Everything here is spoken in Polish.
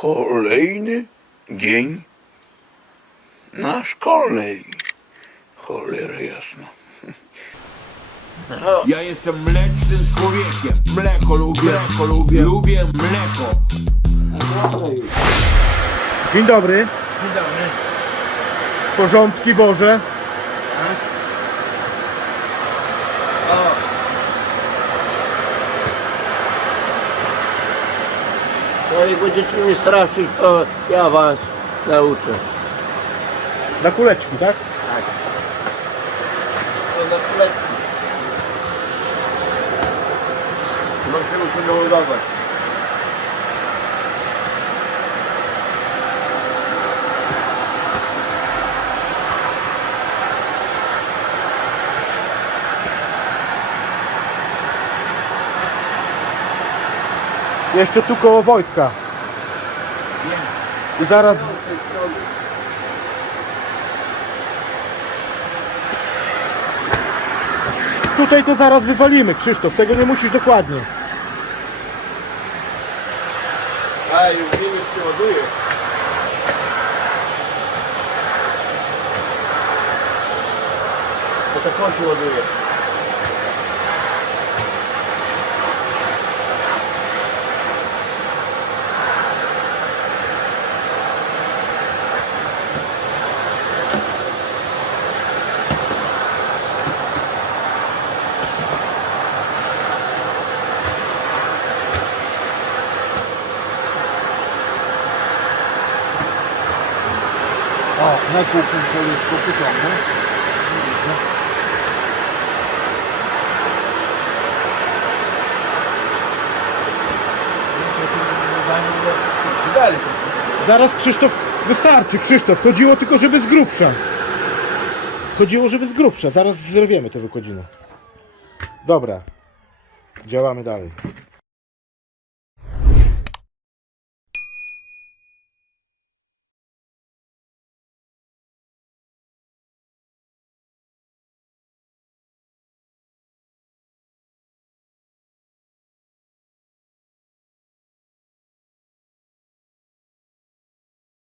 Kolejny dzień na szkolnej. Cholera jasna. Ja jestem mlecznym człowiekiem. Mleko lubię, mleko lubię, lubię mleko. Dzień dobry. Dzień dobry. Porządki Boże. No jak będziecie mnie straszyć, to ja was nauczę. Na kuleczki, tak? To na plecy. Musimy się naładować. Jeszcze tu koło Wojtka. I zaraz... Tutaj to zaraz wywalimy, Krzysztof, tego nie musisz dokładnie. A, już nie przyładuje. To tak się ładuje. O, na kółku to już popytamy. Dalej. Zaraz Krzysztof, wystarczy Krzysztof, chodziło tylko żeby z grubsza. Chodziło żeby z grubsza, zaraz zerwiemy te wykodziny. Dobra, działamy dalej.